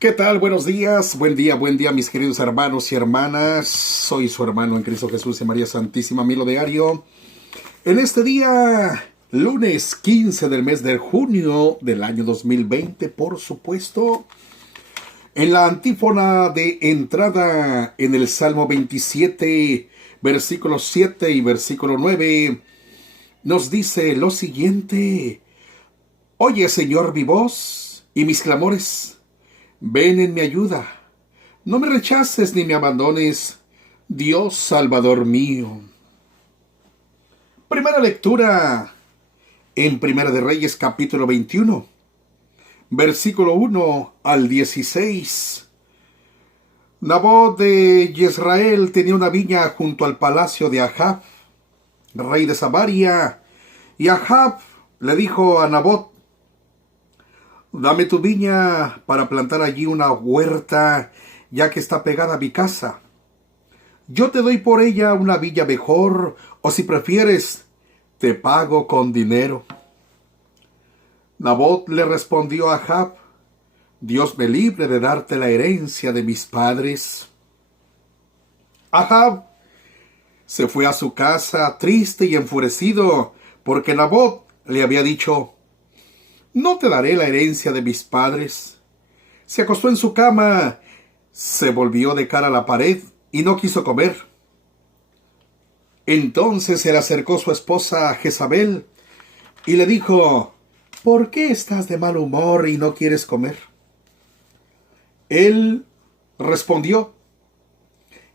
¿Qué tal? Buenos días, buen día mis queridos hermanos y hermanas. Soy su hermano en Cristo Jesús y María Santísima, Milo Diario. En este día, lunes 15 del mes de junio del año 2020, por supuesto, en la antífona de entrada en el Salmo 27, versículo 7 y versículo 9, nos dice lo siguiente: Oye, Señor, mi voz y mis clamores. Ven en mi ayuda. No me rechaces ni me abandones, Dios Salvador mío. Primera lectura en Primera de Reyes, capítulo 21, versículo 1 al 16. Nabot de Jezreel tenía una viña junto al palacio de Ahab, rey de Samaria, y Ahab le dijo a Nabot: Dame tu viña para plantar allí una huerta, ya que está pegada a mi casa. Yo te doy por ella una viña mejor, o si prefieres, te pago con dinero. Nabot le respondió a Ahab: Dios me libre de darte la herencia de mis padres. Ahab se fue a su casa triste y enfurecido, porque Nabot le había dicho: No te daré la herencia de mis padres. Se acostó en su cama, se volvió de cara a la pared y no quiso comer. Entonces se le acercó su esposa Jezabel y le dijo: ¿Por qué estás de mal humor y no quieres comer? Él respondió: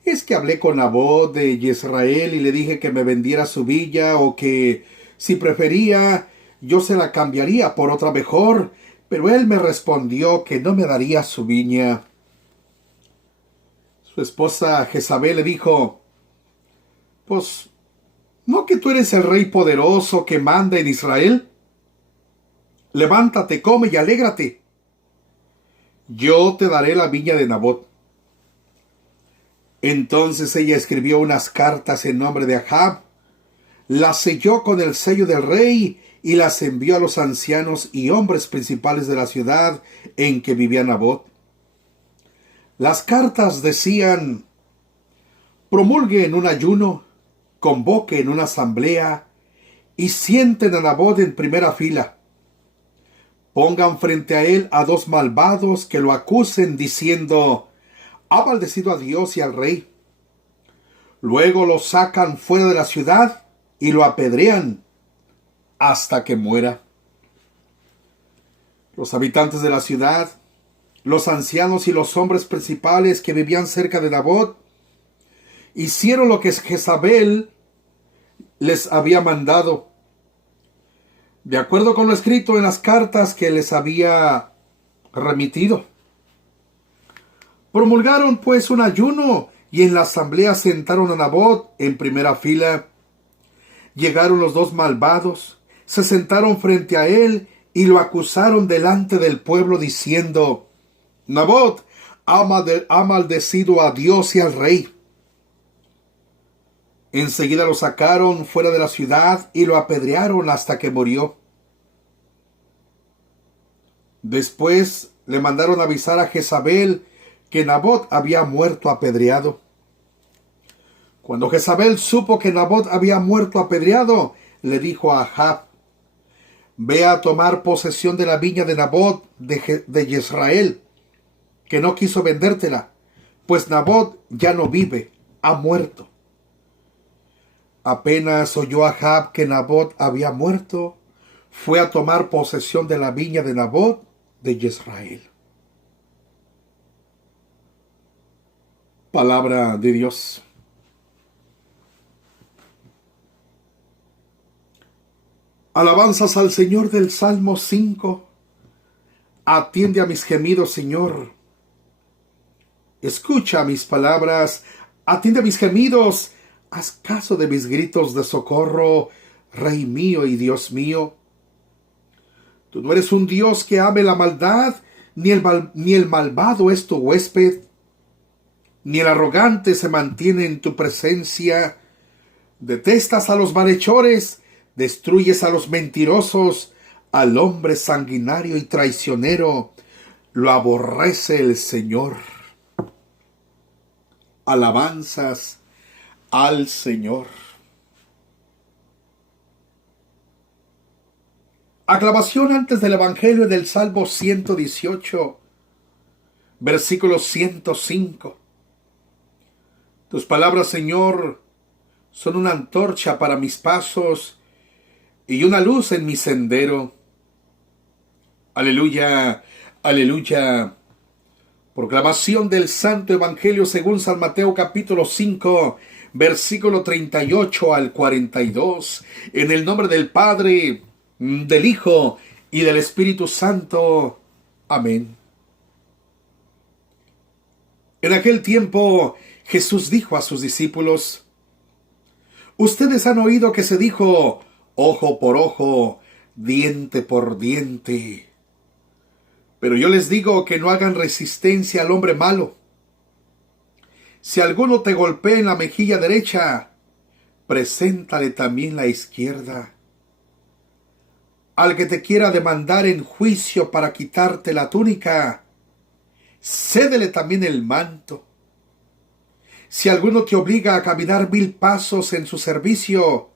Es que hablé con Nabot de Jezreel y le dije que me vendiera su villa, o que, si prefería, yo se la cambiaría por otra mejor, pero él me respondió que no me daría su viña. Su esposa Jezabel le dijo: Pues, ¿no que tú eres el rey poderoso que manda en Israel? Levántate, come y alégrate. Yo te daré la viña de Nabot. Entonces ella escribió unas cartas en nombre de Ahab, las selló con el sello del rey y las envió a los ancianos y hombres principales de la ciudad en que vivía Nabot. Las cartas decían: promulguen un ayuno, convoquen una asamblea y sienten a Nabot en primera fila. Pongan frente a él a dos malvados que lo acusen diciendo: ha maldecido a Dios y al rey. Luego lo sacan fuera de la ciudad y lo apedrean hasta que muera. Los habitantes de la ciudad, los ancianos y los hombres principales que vivían cerca de Nabot, hicieron lo que Jezabel les había mandado, de acuerdo con lo escrito en las cartas que les había remitido. Promulgaron pues un ayuno y en la asamblea sentaron a Nabot en primera fila. Llegaron los dos malvados, se sentaron frente a él y lo acusaron delante del pueblo diciendo: Nabot ha maldecido a Dios y al rey. Enseguida lo sacaron fuera de la ciudad y lo apedrearon hasta que murió. Después le mandaron avisar a Jezabel que Nabot había muerto apedreado. Cuando Jezabel supo que Nabot había muerto apedreado, le dijo a Ahab: Ve a tomar posesión de la viña de Nabot de Jezreel, que no quiso vendértela, pues Nabot ya no vive, ha muerto. Apenas oyó Ahab que Nabot había muerto, fue a tomar posesión de la viña de Nabot de Jezreel. Palabra de Dios. Alabanzas al Señor del Salmo 5. Atiende a mis gemidos, Señor. Escucha mis palabras, atiende a mis gemidos. Haz caso de mis gritos de socorro, Rey mío y Dios mío. Tú no eres un Dios que ame la maldad, ni el malvado es tu huésped, ni el arrogante se mantiene en tu presencia. Detestas a los malhechores, destruyes a los mentirosos, al hombre sanguinario y traicionero. lo aborrece el Señor. Alabanzas al Señor. Aclamación antes del Evangelio del Salmo 118, versículo 105. Tus palabras, Señor, son una antorcha para mis pasos y una luz en mi sendero. Aleluya, aleluya. Proclamación del Santo Evangelio según San Mateo capítulo 5, versículo 38 al 42. En el nombre del Padre, del Hijo y del Espíritu Santo. Amén. En aquel tiempo Jesús dijo a sus discípulos: ustedes han oído que se dijo, ojo por ojo, diente por diente. Pero yo les digo que no hagan resistencia al hombre malo. Si alguno te golpea en la mejilla derecha, preséntale también la izquierda. Al que te quiera demandar en juicio para quitarte la túnica, cédele también el manto. Si alguno te obliga a caminar 1000 pasos en su servicio,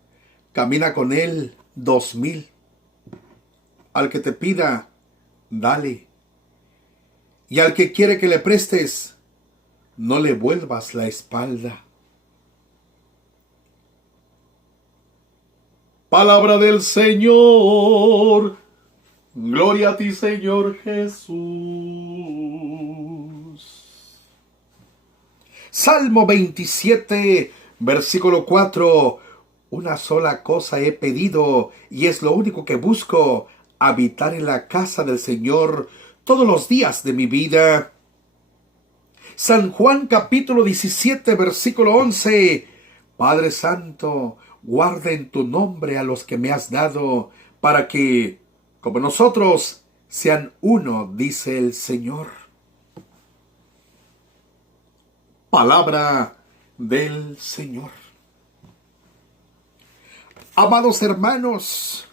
camina con él 2000. Al que te pida, dale. Y al que quiere que le prestes, no le vuelvas la espalda. Palabra del Señor. Gloria a ti, Señor Jesús. Salmo 27, versículo 4. Una sola cosa he pedido, y es lo único que busco: habitar en la casa del Señor todos los días de mi vida. San Juan capítulo 17, versículo 11. Padre Santo, guarda en tu nombre a los que me has dado, para que, como nosotros, sean uno, dice el Señor. Palabra del Señor. Amados hermanos,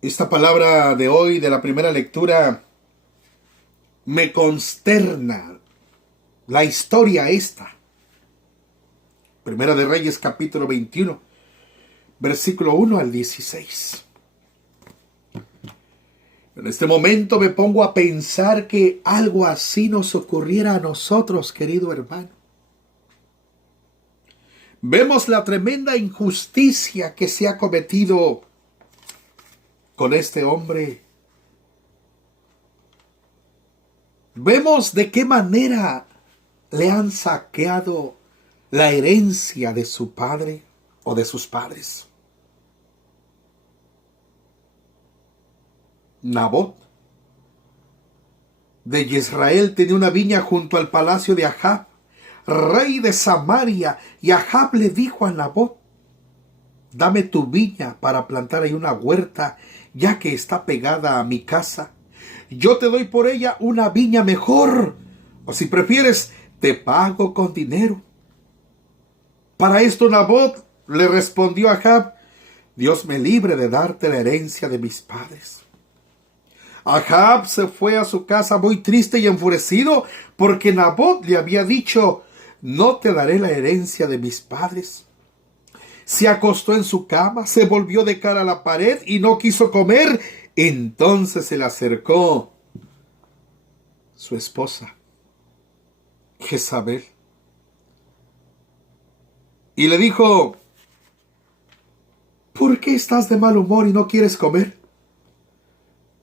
esta palabra de hoy, de la primera lectura, me consterna. La historia esta. Primera de Reyes capítulo 21, versículo 1 al 16. En este momento me pongo a pensar que algo así nos ocurriera a nosotros, querido hermano. Vemos la tremenda injusticia que se ha cometido con este hombre. Vemos de qué manera le han saqueado la herencia de su padre o de sus padres. Nabot de Jezreel tenía una viña junto al palacio de Ahab, rey de Samaria, y Ahab le dijo a Nabot: dame tu viña para plantar ahí una huerta, ya que está pegada a mi casa. Yo te doy por ella una viña mejor, o si prefieres, te pago con dinero. Para esto Nabot le respondió a Ahab: Dios me libre de darte la herencia de mis padres. Ahab se fue a su casa muy triste y enfurecido, porque Nabot le había dicho: no te daré la herencia de mis padres. Se acostó en su cama, se volvió de cara a la pared y no quiso comer. Entonces se le acercó su esposa, Jezabel, y le dijo: ¿por qué estás de mal humor y no quieres comer?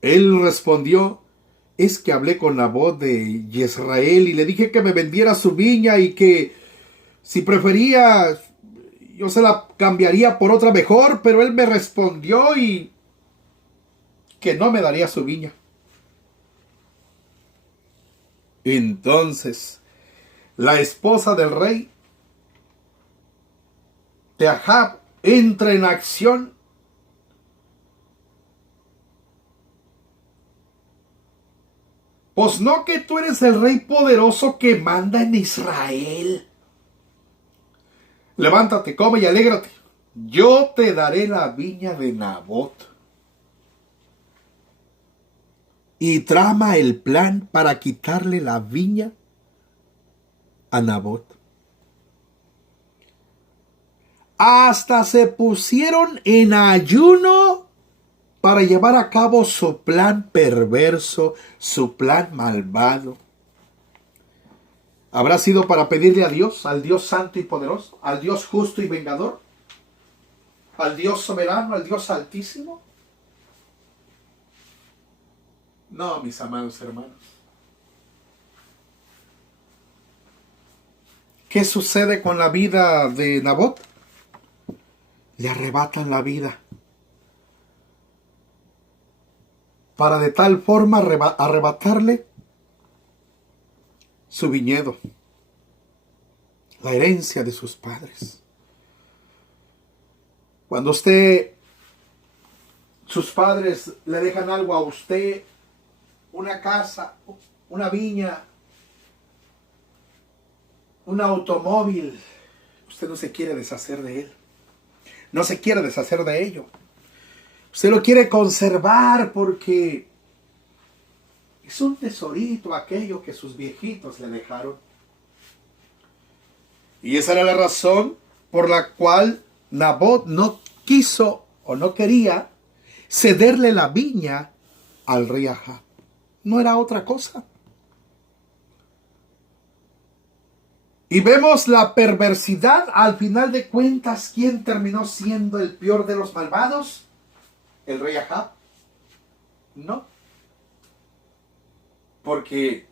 Él respondió: es que hablé con Nabot de Jezreel y le dije que me vendiera su viña y que si prefería yo se la cambiaría por otra mejor, pero él me respondió y que no me daría su viña. Entonces la esposa del rey de Ahab entra en acción Pues no que tú eres el rey poderoso que manda en Israel. Levántate, come y alégrate. Yo te daré la viña de Nabot. y trama el plan para quitarle la viña a Nabot. Hasta se pusieron en ayuno para llevar a cabo su plan perverso, su plan malvado. ¿Habrá sido para pedirle a Dios, al Dios santo y poderoso, al Dios justo y vengador, al Dios soberano, al Dios altísimo? No, mis amados hermanos. ¿Qué sucede con la vida de Nabot? Le arrebatan la vida para de tal forma arrebatarle su viñedo, la herencia de sus padres. Cuando sus padres le dejan algo a usted, una casa, una viña, un automóvil, usted no se quiere deshacer de él. No se quiere deshacer de ello. Usted lo quiere conservar porque es un tesorito aquello que sus viejitos le dejaron. Y esa era la razón por la cual Nabot no quiso o no quería cederle la viña al rey Ahab. No era otra cosa. Y vemos la perversidad. Al final de cuentas, ¿quién terminó siendo el peor de los malvados? ¿El rey Ahab? No. Porque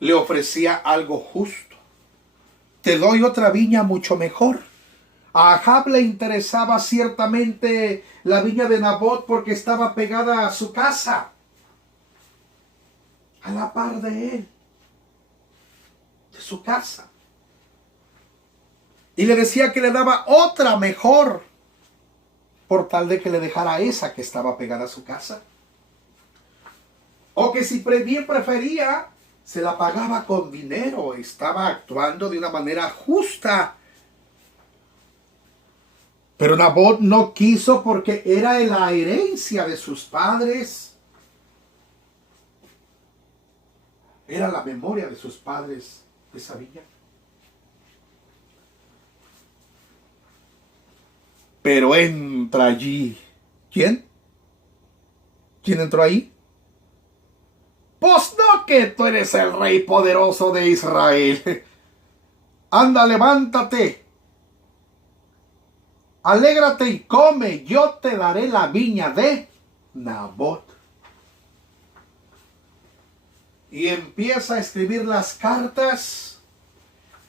le ofrecía algo justo. Te doy otra viña mucho mejor. A Ahab le interesaba ciertamente la viña de Nabot porque estaba pegada a su casa, a la par de él, de su casa. Y le decía que le daba otra mejor, por tal de que le dejara esa que estaba pegada a su casa. O que si bien prefería, se la pagaba con dinero. Estaba actuando de una manera justa. Pero Nabot no quiso porque era la herencia de sus padres. Era la memoria de sus padres esa viña. Pero entra allí. ¿Quién? ¿Quién entró ahí? Pues no, que tú eres el rey poderoso de Israel. Anda, levántate. Alégrate y come. Yo te daré la viña de Nabot. Y empieza a escribir las cartas,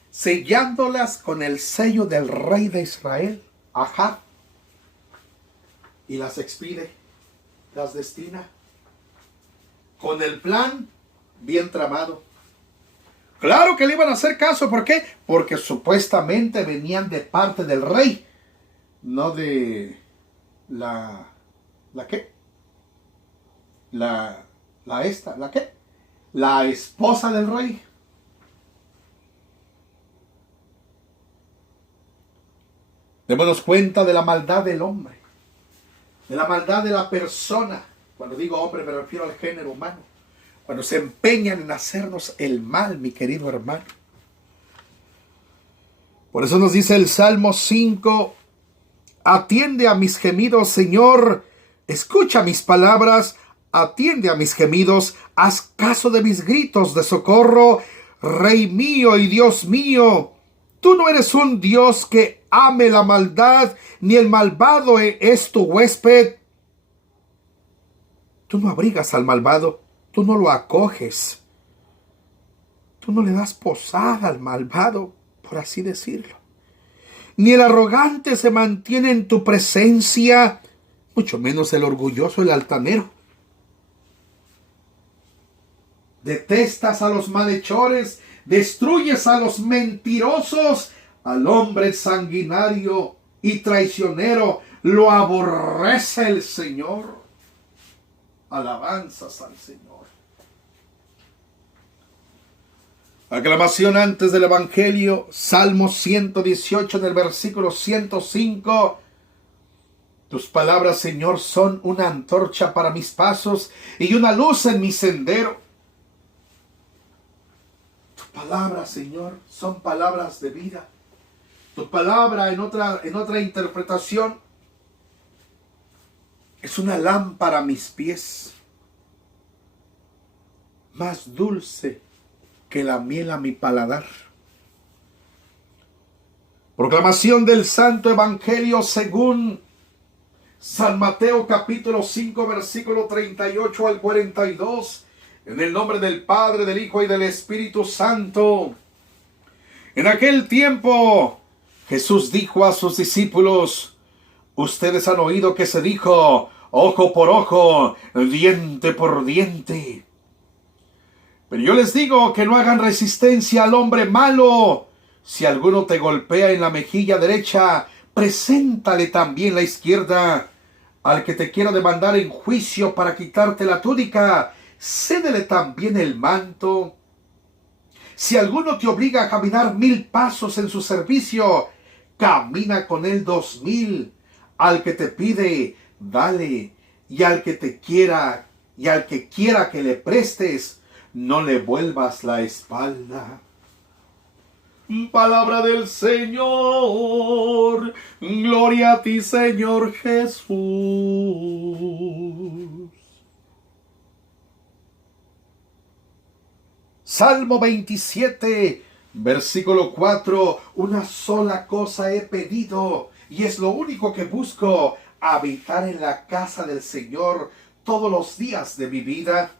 sellándolas con el sello del rey de Israel, Ahab. Y las expide, las destina, con el plan bien tramado. Claro que le iban a hacer caso, ¿por qué? Porque supuestamente venían de parte del rey, no de ¿la qué? ¿La qué? La esposa del rey. Démonos cuenta de la maldad del hombre, de la maldad de la persona. Cuando digo hombre me refiero al género humano. Cuando se empeñan en hacernos el mal, mi querido hermano. Por eso nos dice el Salmo 5, atiende a mis gemidos, Señor, escucha mis palabras, atiende a mis gemidos, haz caso de mis gritos de socorro, Rey mío y Dios mío. Tú no eres un Dios que ame la maldad, ni el malvado es tu huésped. Tú no abrigas al malvado, tú no lo acoges. Tú no le das posada al malvado, por así decirlo. Ni el arrogante se mantiene en tu presencia, mucho menos el orgulloso, el altanero. Detestas a los malhechores, destruyes a los mentirosos, al hombre sanguinario y traicionero lo aborrece el Señor. Alabanzas al Señor. Aclamación antes del Evangelio, Salmo 118 en el versículo 105. Tus palabras, Señor, son una antorcha para mis pasos y una luz en mi sendero. Tus palabras, Señor, son palabras de vida. Tu palabra en otra interpretación es una lámpara a mis pies, más dulce que la miel a mi paladar. Proclamación del Santo Evangelio según San Mateo capítulo 5 versículo 38 al 42. En el nombre del Padre, del Hijo y del Espíritu Santo. En aquel tiempo Jesús dijo a sus discípulos: ustedes han oído que se dijo ojo por ojo, diente por diente. Pero yo les digo que no hagan resistencia al hombre malo. Si alguno te golpea en la mejilla derecha, preséntale también la izquierda. Al que te quiera demandar en juicio para quitarte la túnica, cédele también el manto. Si alguno te obliga a caminar 1000 pasos en su servicio, camina con él 2000. Al que te pide, dale. Y al que quiera que le prestes, no le vuelvas la espalda. Palabra del Señor. Gloria a ti, Señor Jesús. Salmo 27, versículo 4. Una sola cosa he pedido, y es lo único que busco: habitar en la casa del Señor todos los días de mi vida.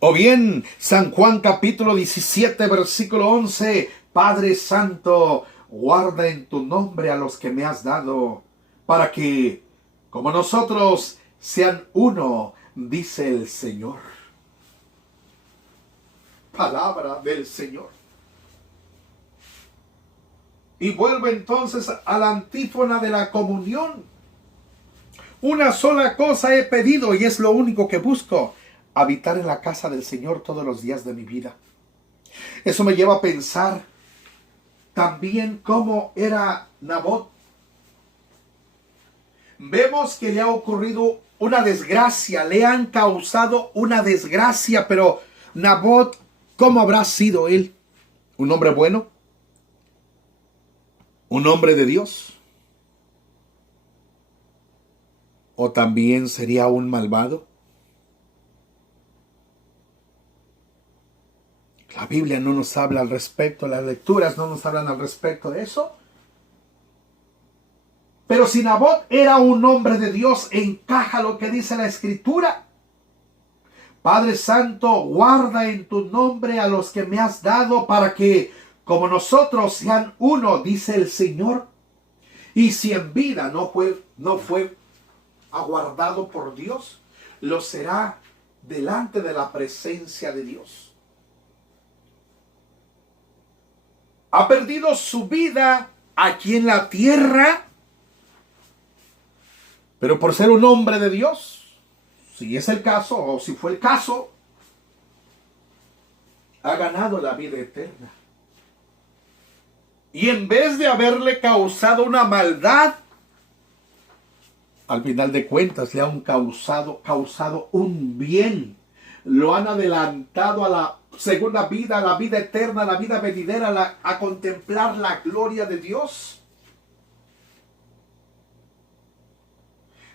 O bien, San Juan capítulo 17, versículo 11. Padre Santo, guarda en tu nombre a los que me has dado, para que, como nosotros, sean uno, dice el Señor. Palabra del Señor. Y vuelvo entonces a la antífona de la comunión. Una sola cosa he pedido, y es lo único que busco: habitar en la casa del Señor todos los días de mi vida. Eso me lleva a pensar también cómo era Nabot. Vemos que le ha ocurrido una desgracia, le han causado una desgracia, pero Nabot, ¿cómo habrá sido él? ¿Un hombre bueno? ¿Un hombre de Dios? ¿O también sería un malvado? La Biblia no nos habla al respecto, las lecturas no nos hablan al respecto de eso. Pero si Nabot era un hombre de Dios, encaja lo que dice la Escritura. Padre Santo, guarda en tu nombre a los que me has dado, para que, como nosotros, sean uno, dice el Señor. Y si en vida no fue aguardado por Dios, lo será delante de la presencia de Dios. Ha perdido su vida aquí en la tierra, pero por ser un hombre de Dios, si es el caso, o si fue el caso, ha ganado la vida eterna. Y en vez de haberle causado una maldad, al final de cuentas le han causado un bien. Lo han adelantado a la segunda vida, a la vida eterna, a la vida venidera, a contemplar la gloria de Dios.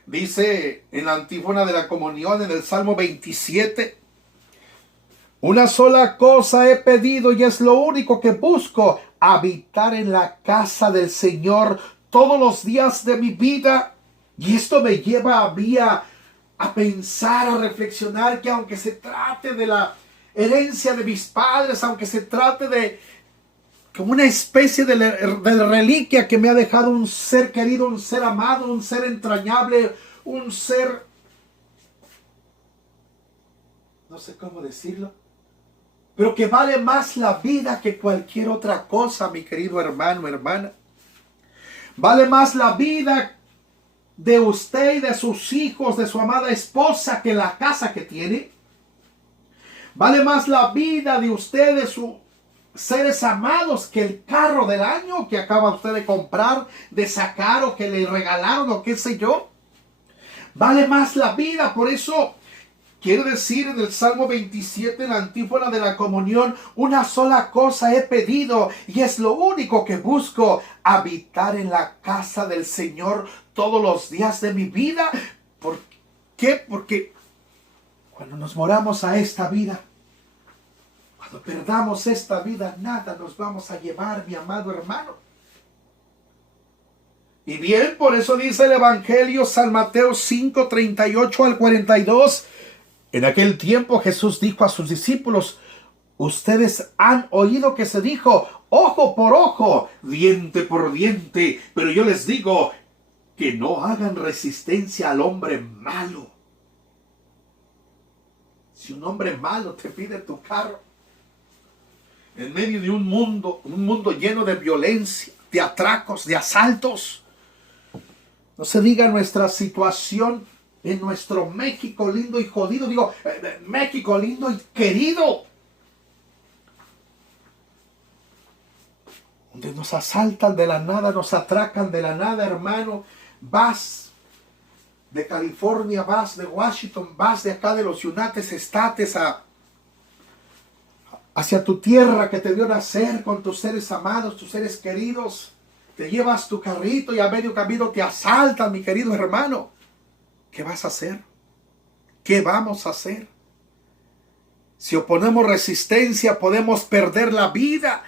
Dice en la antífona de la comunión, en el Salmo 27, una sola cosa he pedido, y es lo único que busco: habitar en la casa del Señor todos los días de mi vida. Y esto me lleva a pensar, a reflexionar, que aunque se trate de la herencia de mis padres, aunque se trate de como una especie de reliquia que me ha dejado un ser querido, un ser amado, un ser entrañable, un ser, no sé cómo decirlo, pero que vale más la vida que cualquier otra cosa, mi querido hermano, hermana. Vale más la vida de usted y de sus hijos, de su amada esposa, que la casa que tiene. Vale más la vida de usted, seres amados, que el carro del año que acaba usted de comprar, de sacar, o que le regalaron, o qué sé yo. Vale más la vida. Por eso quiere decir en el Salmo 27, en la antífona de la comunión: una sola cosa he pedido, y es lo único que busco: habitar en la casa del Señor todos los días de mi vida. ¿Por qué? Porque cuando nos moramos a esta vida, cuando perdamos esta vida, nada nos vamos a llevar, mi amado hermano. Y bien, por eso dice el Evangelio, San Mateo 5, 38 al 42. En aquel tiempo Jesús dijo a sus discípulos: ustedes han oído que se dijo, ojo por ojo, diente por diente. Pero yo les digo que no hagan resistencia al hombre malo. Si un hombre malo te pide tu carro, en medio de un mundo lleno de violencia, de atracos, de asaltos, no se diga nuestra situación en nuestro México lindo y jodido, México lindo y querido, donde nos asaltan de la nada, nos atracan de la nada, hermano. Vas de California, vas de Washington, vas de acá de los United States hacia tu tierra que te vio nacer con tus seres amados, tus seres queridos. Te llevas tu carrito y a medio camino te asaltan, mi querido hermano. ¿Qué vas a hacer? ¿Qué vamos a hacer? Si oponemos resistencia, podemos perder la vida.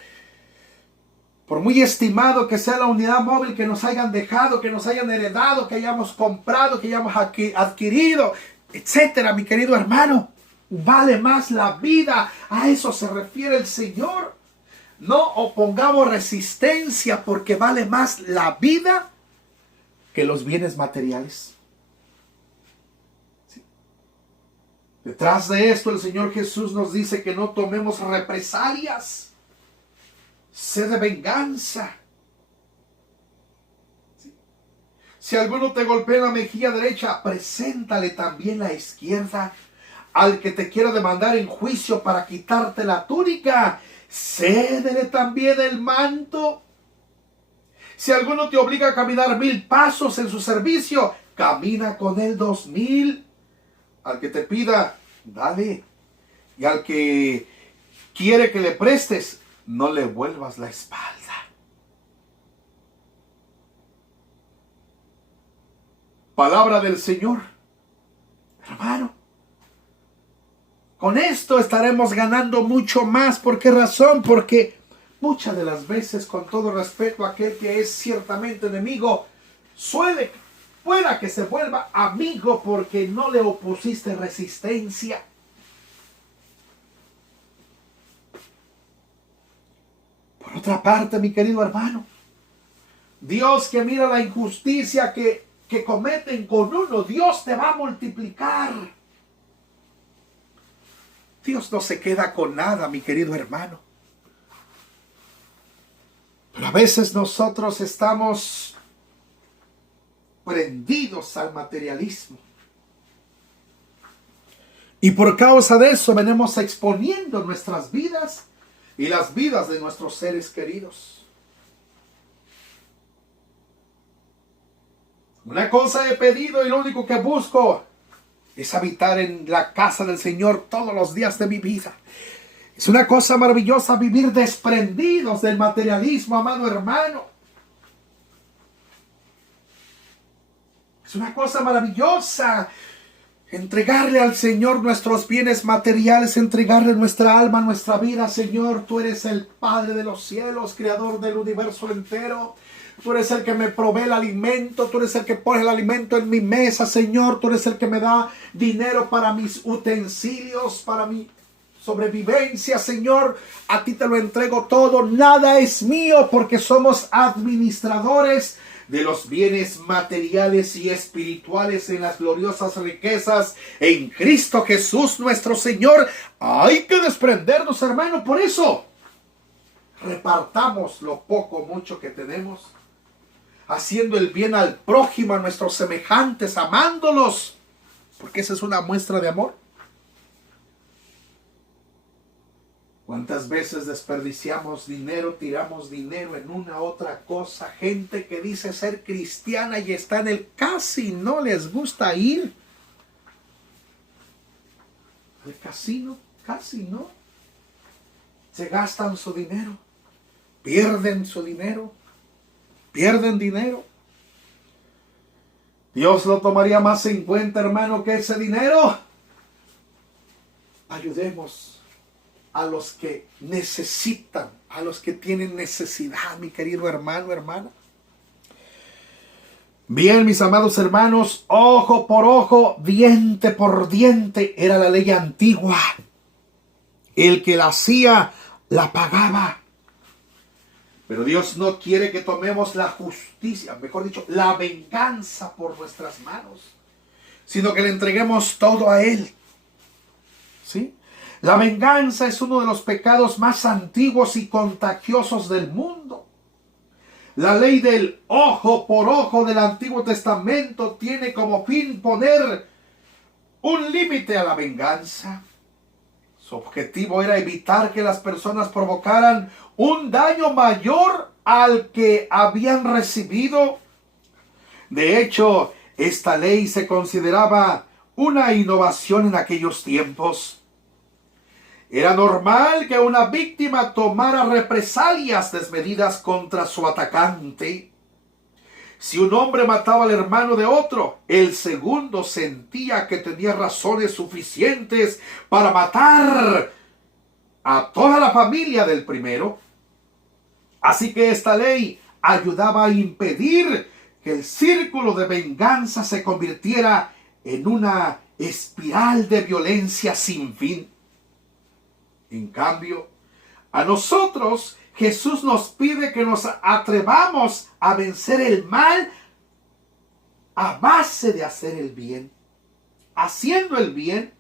Por muy estimado que sea la unidad móvil que nos hayan dejado, que nos hayan heredado, que hayamos comprado, que hayamos adquirido, etcétera, mi querido hermano, vale más la vida. A eso se refiere el Señor. No opongamos resistencia, porque vale más la vida que los bienes materiales. ¿Sí? Detrás de esto, el Señor Jesús nos dice que no tomemos represalias. Sed de venganza. ¿Sí? Si alguno te golpea en la mejilla derecha, preséntale también la izquierda. Al que te quiera demandar en juicio para quitarte la túnica, cédele también el manto. Si alguno te obliga a caminar 1000 pasos en su servicio, camina con él 2000. Al que te pida, dale. Y al que quiere que le prestes, no le vuelvas la espalda. Palabra del Señor. Hermano, con esto estaremos ganando mucho más. ¿Por qué razón? Porque muchas de las veces, con todo respeto, aquel que es ciertamente enemigo, pueda que se vuelva amigo porque no le opusiste resistencia. Por otra parte, mi querido hermano, Dios, que mira la injusticia que cometen con uno, Dios te va a multiplicar. Dios no se queda con nada, mi querido hermano. Pero a veces nosotros estamos prendidos al materialismo. Y por causa de eso venimos exponiendo nuestras vidas y las vidas de nuestros seres queridos. Una cosa he pedido y lo único que busco es habitar en la casa del Señor todos los días de mi vida. Es una cosa maravillosa vivir desprendidos del materialismo, amado hermano. Es una cosa maravillosa entregarle al Señor nuestros bienes materiales, entregarle nuestra alma, nuestra vida. Señor, tú eres el Padre de los cielos, creador del universo entero. Tú eres el que me provee el alimento, tú eres el que pone el alimento en mi mesa, Señor. Tú eres el que me da dinero para mis utensilios, para mi sobrevivencia, Señor. A ti te lo entrego todo. Nada es mío porque somos administradores de los bienes materiales y espirituales en las gloriosas riquezas en Cristo Jesús nuestro Señor. Hay que desprendernos, hermano. Por eso repartamos lo poco o mucho que tenemos, haciendo el bien al prójimo, a nuestros semejantes, amándolos, porque esa es una muestra de amor. ¿Cuántas veces desperdiciamos dinero, tiramos dinero en una otra cosa? Gente que dice ser cristiana y está en el casi no les gusta ir al casino, casi no. Se gastan su dinero, pierden su dinero, pierden dinero. Dios lo tomaría más en cuenta, hermano, que ese dinero. Ayudemos a los que necesitan, a los que tienen necesidad, mi querido hermano, hermana. Bien, mis amados hermanos, ojo por ojo, diente por diente, era la ley antigua. El que la hacía, la pagaba. Pero Dios no quiere que tomemos la justicia, mejor dicho, la venganza por nuestras manos, sino que le entreguemos todo a Él. ¿Sí? La venganza es uno de los pecados más antiguos y contagiosos del mundo. La ley del ojo por ojo del Antiguo Testamento tiene como fin poner un límite a la venganza. Su objetivo era evitar que las personas provocaran un daño mayor al que habían recibido. De hecho, esta ley se consideraba una innovación en aquellos tiempos. Era normal que una víctima tomara represalias desmedidas contra su atacante. Si un hombre mataba al hermano de otro, el segundo sentía que tenía razones suficientes para matar a toda la familia del primero. Así que esta ley ayudaba a impedir que el círculo de venganza se convirtiera en una espiral de violencia sin fin. En cambio, a nosotros Jesús nos pide que nos atrevamos a vencer el mal a base de hacer el bien. Haciendo el bien,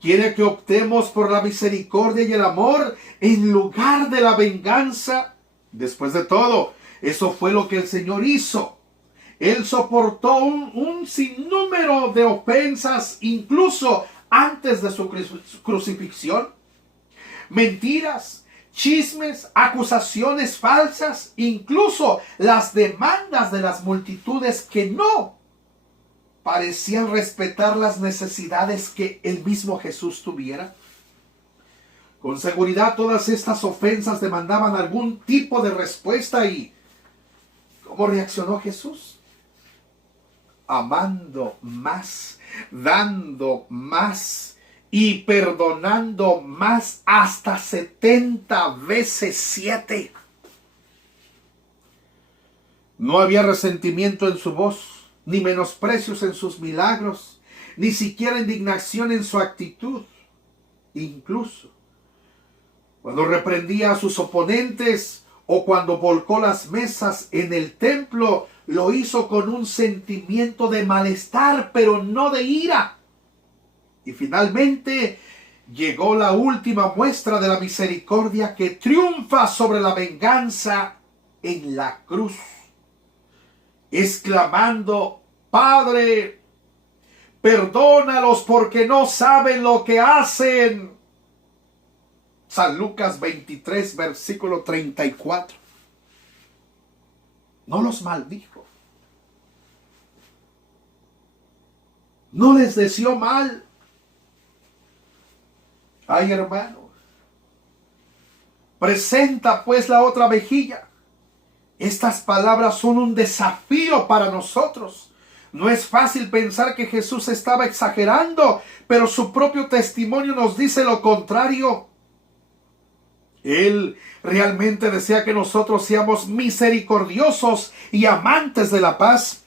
quiere que optemos por la misericordia y el amor en lugar de la venganza. Después de todo, eso fue lo que el Señor hizo. Él soportó un sinnúmero de ofensas, incluso antes de su crucifixión. Mentiras, chismes, acusaciones falsas, incluso las demandas de las multitudes que no parecían respetar las necesidades que el mismo Jesús tuviera. Con seguridad todas estas ofensas demandaban algún tipo de respuesta. ¿Y cómo reaccionó Jesús? Amando más, dando más y perdonando más, hasta 70 veces 7. No había resentimiento en su voz, ni menosprecios en sus milagros, ni siquiera indignación en su actitud. Incluso cuando reprendía a sus oponentes o cuando volcó las mesas en el templo, lo hizo con un sentimiento de malestar, pero no de ira. Y finalmente llegó la última muestra de la misericordia que triunfa sobre la venganza en la cruz, exclamando: Padre, perdónalos porque no saben lo que hacen. San Lucas 23, versículo 34. No los maldijo. No les deseó mal. Ay, hermano, presenta pues la otra mejilla. Estas palabras son un desafío para nosotros. No es fácil pensar que Jesús estaba exagerando, pero su propio testimonio nos dice lo contrario. Él realmente desea que nosotros seamos misericordiosos y amantes de la paz,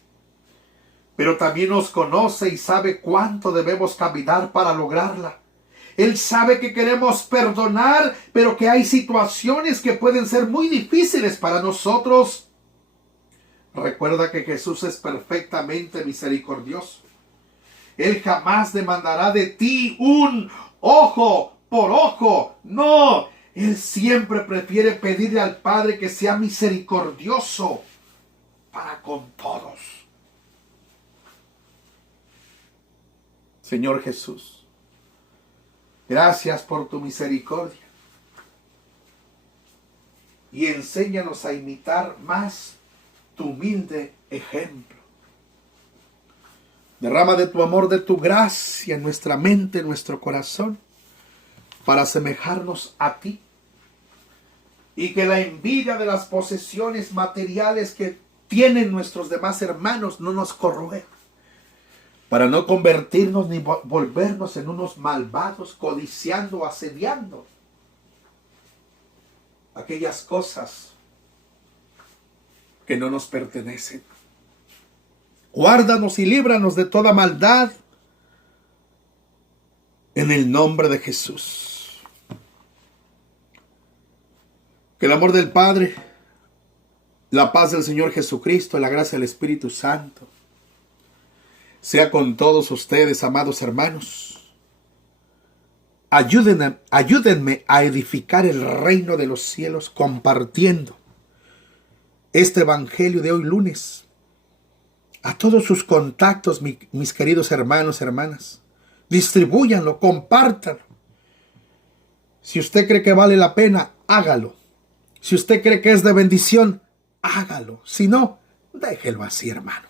pero también nos conoce y sabe cuánto debemos caminar para lograrla. Él sabe que queremos perdonar, pero que hay situaciones que pueden ser muy difíciles para nosotros. Recuerda que Jesús es perfectamente misericordioso. Él jamás demandará de ti un ojo por ojo. No, Él siempre prefiere pedirle al Padre que sea misericordioso para con todos. Señor Jesús, gracias por tu misericordia. y enséñanos a imitar más tu humilde ejemplo. Derrama de tu amor, de tu gracia en nuestra mente, en nuestro corazón, para asemejarnos a ti. Y que la envidia de las posesiones materiales que tienen nuestros demás hermanos no nos corroe, para no convertirnos ni volvernos en unos malvados, codiciando, asediando aquellas cosas que no nos pertenecen. Guárdanos y líbranos de toda maldad en el nombre de Jesús. Que el amor del Padre, la paz del Señor Jesucristo, la gracia del Espíritu Santo sea con todos ustedes, amados hermanos. Ayúdenme a edificar el reino de los cielos compartiendo este evangelio de hoy lunes a todos sus contactos, mis queridos hermanos, hermanas. Distribúyanlo, compártanlo. Si usted cree que vale la pena, hágalo. Si usted cree que es de bendición, hágalo. Si no, déjelo así, hermano.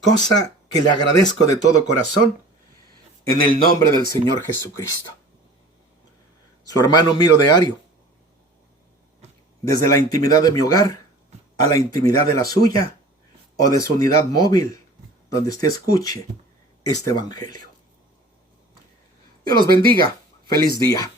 Cosa que le agradezco de todo corazón en el nombre del Señor Jesucristo. Su hermano Miro Diario, desde la intimidad de mi hogar a la intimidad de la suya o de su unidad móvil, donde usted escuche este evangelio. Dios los bendiga. Feliz día.